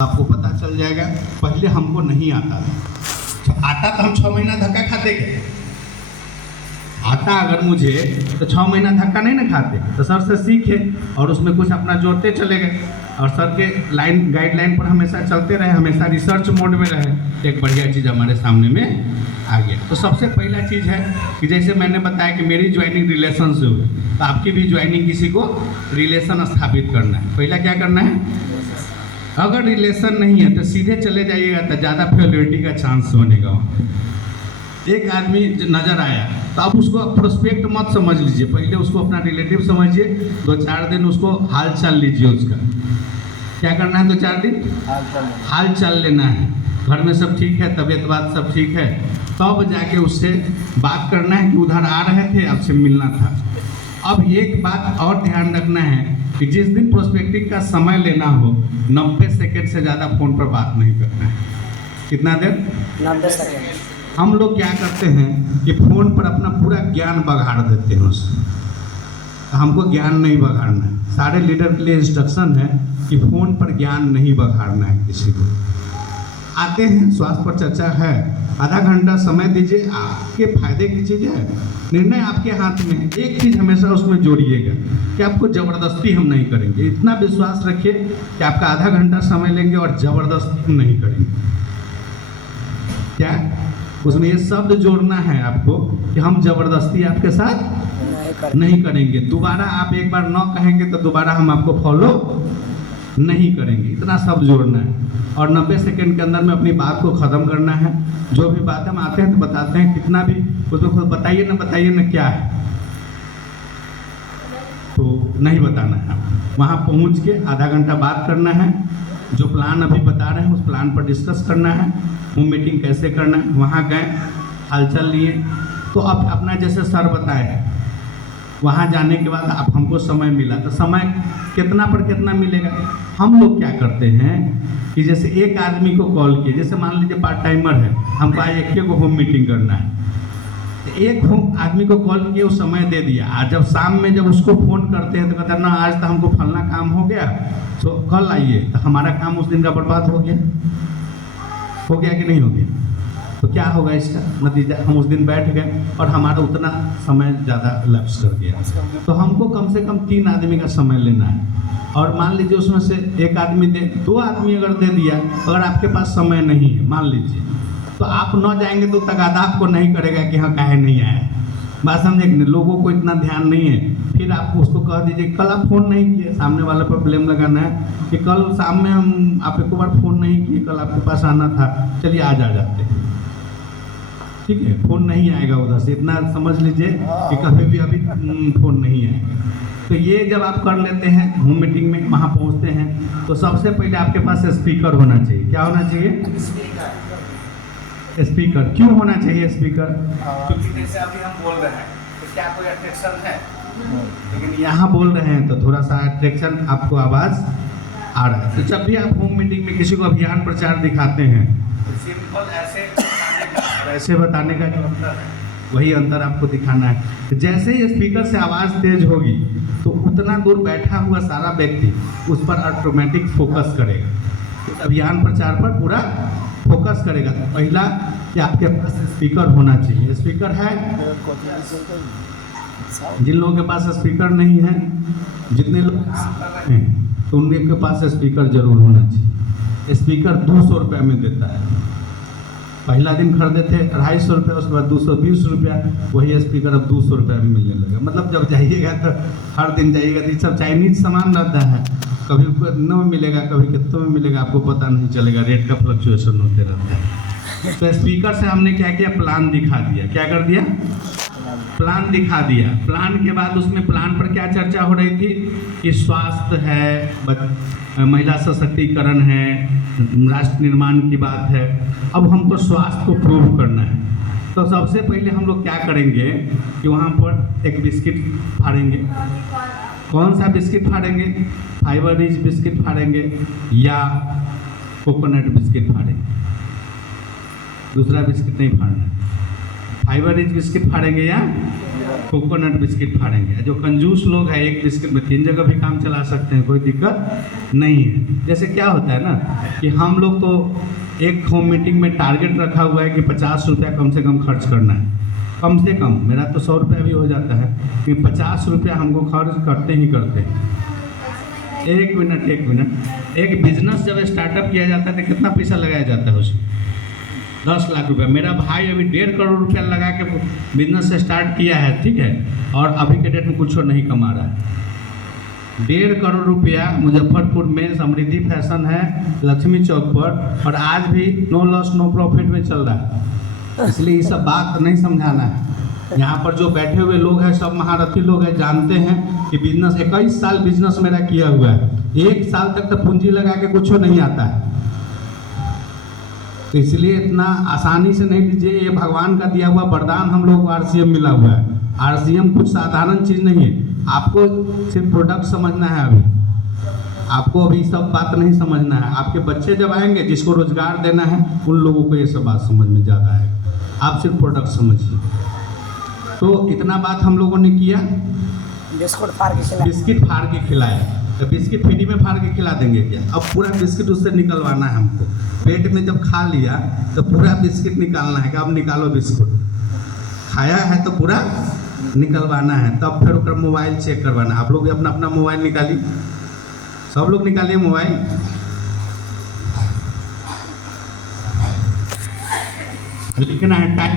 आपको पता चल जाएगा। पहले हमको नहीं आता था, आता तो हम 6 महीना धक्का खाते गए। आता अगर मुझे तो 6 महीना धक्का नहीं ना खाते, तो सर से सीखे और उसमें कुछ अपना जोड़ते चले गए और सर के गाइडलाइन पर हमेशा चलते रहे, हमेशा रिसर्च मोड में रहे। एक बढ़िया चीज़ हमारे सामने में आ गया। तो सबसे पहला चीज़ है कि जैसे मैंने बताया कि मेरी ज्वाइनिंग रिलेशन से हुई, तो आपकी भी ज्वाइनिंग किसी को रिलेशन स्थापित करना है। पहला क्या करना है, अगर रिलेशन नहीं है तो सीधे चले जाइएगा, तो ज़्यादा फेलियरिटी का चांस बनेगा। एक आदमी नज़र आया तो आप उसको प्रोस्पेक्ट मत समझ लीजिए, पहले उसको अपना रिलेटिव समझिए। 2-4 दिन उसको हाल चाल लीजिए। उसका क्या करना है, 2-4 दिन हाल चाल लेना है। घर में सब ठीक है, तबीयत बात सब ठीक है, तब जाके उससे बात करना है कि उधर आ रहे थे, आपसे मिलना था। अब एक बात और ध्यान रखना है कि जिस दिन प्रोस्पेक्टिंग का समय लेना हो, 90 सेकेंड से ज़्यादा फ़ोन पर बात नहीं करना है। कितना देर? 90 सेकेंड। हम लोग क्या करते हैं कि फ़ोन पर अपना पूरा ज्ञान बघाड़ देते हैं उससे। हमको ज्ञान नहीं बघाड़ना है। सारे लीडर के लिए इंस्ट्रक्शन है कि फ़ोन पर ज्ञान नहीं बघाड़ना है किसी को। आते हैं, स्वास्थ्य पर चर्चा है, आधा घंटा समय दीजिए, आपके फायदे की चीज़ है, निर्णय आपके हाथ में है। एक चीज़ हमेशा उसमें जोड़िएगा कि आपको ज़बरदस्ती हम नहीं करेंगे। इतना विश्वास रखिए कि आपका आधा घंटा समय लेंगे और ज़बरदस्ती हम नहीं करेंगे। क्या उसमें ये शब्द जोड़ना है आपको कि हम ज़बरदस्ती आपके साथ नहीं करेंगे। दोबारा आप एक बार न कहेंगे तो दोबारा हम आपको फॉलो नहीं करेंगे। इतना शब्द जोड़ना है और 90 सेकेंड के अंदर में अपनी बात को ख़त्म करना है। जो भी बात हम आते हैं तो बताते हैं, कितना भी उसमें खुद बताइए ना क्या है, तो नहीं बताना है। वहाँ पहुँच के आधा घंटा बात करना है। जो प्लान अभी बता रहे हैं उस प्लान पर डिस्कस करना है। होम मीटिंग कैसे करना है, वहाँ गए, हालचाल लिए। तो अब अपना जैसे सर बताए, वहाँ जाने के बाद आप हमको समय मिला, तो समय कितना पर कितना मिलेगा। हम लोग क्या करते हैं कि जैसे एक आदमी को कॉल किए, जैसे मान लीजिए पार्ट टाइमर है, हमको आज एक को होम मीटिंग करना है, तो एक आदमी को कॉल किए, उस समय दे दिया। आज जब शाम में जब उसको फ़ोन करते हैं तो कहते हैं ना आज तो हमको फलना काम हो गया, तो कल आइए, तो हमारा काम उस दिन का बर्बाद हो गया कि नहीं हो गया। तो क्या होगा इसका नतीजा, हम उस दिन बैठ गए और हमारा उतना समय ज़्यादा लैप्स कर गया। तो हमको कम से कम 3 आदमी का समय लेना है। और मान लीजिए उसमें से एक आदमी दे, 2 आदमी अगर दे दिया, अगर आपके पास समय नहीं है मान लीजिए, तो आप न जाएंगे तो तगादा आपको नहीं करेगा कि हाँ काहे नहीं आया। बात समझे, लोगों को इतना ध्यान नहीं है। फिर आप उसको कह दीजिए कल आप फ़ोन नहीं किए, सामने वाले पर ब्लेम लगाना है कि कल शाम में हम आप एक बार फ़ोन नहीं किए, कल आपके पास आना था, चलिए आज आ जाते हैं, ठीक है। फ़ोन नहीं आएगा उधर से, इतना समझ लीजिए कि कभी भी अभी फ़ोन नहीं आएगा। तो ये जब आप कर लेते हैं, होम मीटिंग में वहाँ पहुँचते हैं, तो सबसे पहले आपके पास स्पीकर होना चाहिए। क्या होना चाहिए? स्पीकर। क्यों होना चाहिए स्पीकर? क्योंकि जैसे अभी हम बोल रहे हैं तो क्या कोई अट्रैक्शन है, लेकिन यहाँ बोल रहे हैं तो थोड़ा सा अट्रैक्शन, आपको आवाज़ आ रहा है। तो जब भी आप होम मीटिंग में किसी को अभियान प्रचार दिखाते हैं तो सिंपल ऐसे बताने का जो अंतर है वही अंतर आपको दिखाना है। जैसे ही स्पीकर से आवाज़ तेज होगी तो उतना दूर बैठा हुआ सारा व्यक्ति उस पर ऑटोमेटिक फोकस करेगा, इस अभियान प्रचार पर पूरा फोकस करेगा। तो पहला कि आपके पास स्पीकर होना चाहिए। स्पीकर है? जिन लोगों के पास स्पीकर नहीं है, जितने लोग हैं, तो उनके पास स्पीकर जरूर होना चाहिए। स्पीकर 200 रुपये में देता है। पहला दिन खरीदे थे 250 रुपये, उसके बाद 220 रुपया, वही स्पीकर अब 200 रुपये में मिलने लगा। मतलब जब जाइएगा तो हर दिन जाइएगा तो ये सब चाइनीज सामान रहता है, कभी कितनों में मिलेगा, कभी कितनों में मिलेगा, आपको पता नहीं चलेगा, रेट का फ्लक्चुएशन होते रहता है। तो स्पीकर से हमने क्या किया, प्लान दिखा दिया। क्या कर दिया? प्लान दिखा दिया। प्लान के बाद उसमें प्लान पर क्या चर्चा हो रही थी कि स्वास्थ्य है, महिला सशक्तिकरण है, राष्ट्र निर्माण की बात है। अब हमको स्वास्थ्य को प्रूव करना है, तो सबसे पहले हम लोग क्या करेंगे कि वहाँ पर एक बिस्किट फाड़ेंगे। कौन सा बिस्किट फाड़ेंगे? फाइबर रिच बिस्किट फाड़ेंगे या कोकोनट बिस्किट फाड़ेंगे। दूसरा बिस्किट नहीं फाड़ना। फाइबर रिच बिस्किट फाड़ेंगे या कोकोनट बिस्किट फाड़ेंगे। जो कंजूस लोग हैं एक बिस्किट में 3 जगह भी काम चला सकते हैं, कोई दिक्कत नहीं है। जैसे क्या होता है ना कि हम लोग तो एक होम मीटिंग में टारगेट रखा हुआ है कि 50 रुपया कम से कम खर्च करना है, कम से कम। मेरा तो 100 रुपया भी हो जाता है कि 50 रुपया हमको खर्च करते ही करते हैं। एक मिनट, एक बिजनेस जब स्टार्टअप किया जाता है तो कितना पैसा लगाया जाता है उसमें? 10 लाख रुपया। मेरा भाई अभी 1.5 करोड़ रुपया लगा के बिजनेस स्टार्ट किया है, ठीक है, और अभी के डेट में कुछ नहीं कमा रहा है। 1.5 करोड़ रुपया मुजफ्फरपुर में समृद्धि फैशन है लक्ष्मी चौक पर, और आज भी नो लॉस नो प्रॉफिट में चल रहा है। इसलिए ये सब बात नहीं समझाना है। यहाँ पर जो बैठे हुए लोग हैं सब महारथी लोग हैं, जानते हैं कि बिजनेस 21 साल बिजनेस मेरा किया हुआ है। 1 साल तक तो पूंजी लगा के कुछ नहीं आता है, तो इसलिए इतना आसानी से नहीं लीजिए। ये भगवान का दिया हुआ वरदान हम लोग को RCM मिला हुआ है। RCM कुछ साधारण चीज़ नहीं है, आपको सिर्फ प्रोडक्ट समझना है। अभी आपको अभी सब बात नहीं समझना है। आपके बच्चे जब आएंगे, जिसको रोजगार देना है, उन लोगों को ये सब बात समझ में ज़्यादा आएगा। आप सिर्फ प्रोडक्ट समझिए। तो इतना बात हम लोगों ने किया। बिस्किट फाड़ के खिलाया, तो बिस्किट फ्री में फाड़ के खिला देंगे क्या? अब पूरा बिस्किट उससे निकलवाना है हमको। पेट में जब खा लिया तो पूरा बिस्किट निकालना है कि अब निकालो बिस्कुट। खाया है तो पूरा निकलवाना है, तब फिर उसका मोबाइल चेक करवाना। आप लोग भी अपना अपना मोबाइल निकालिए, सब लोग निकालिए मोबाइल। लिखना है टाइप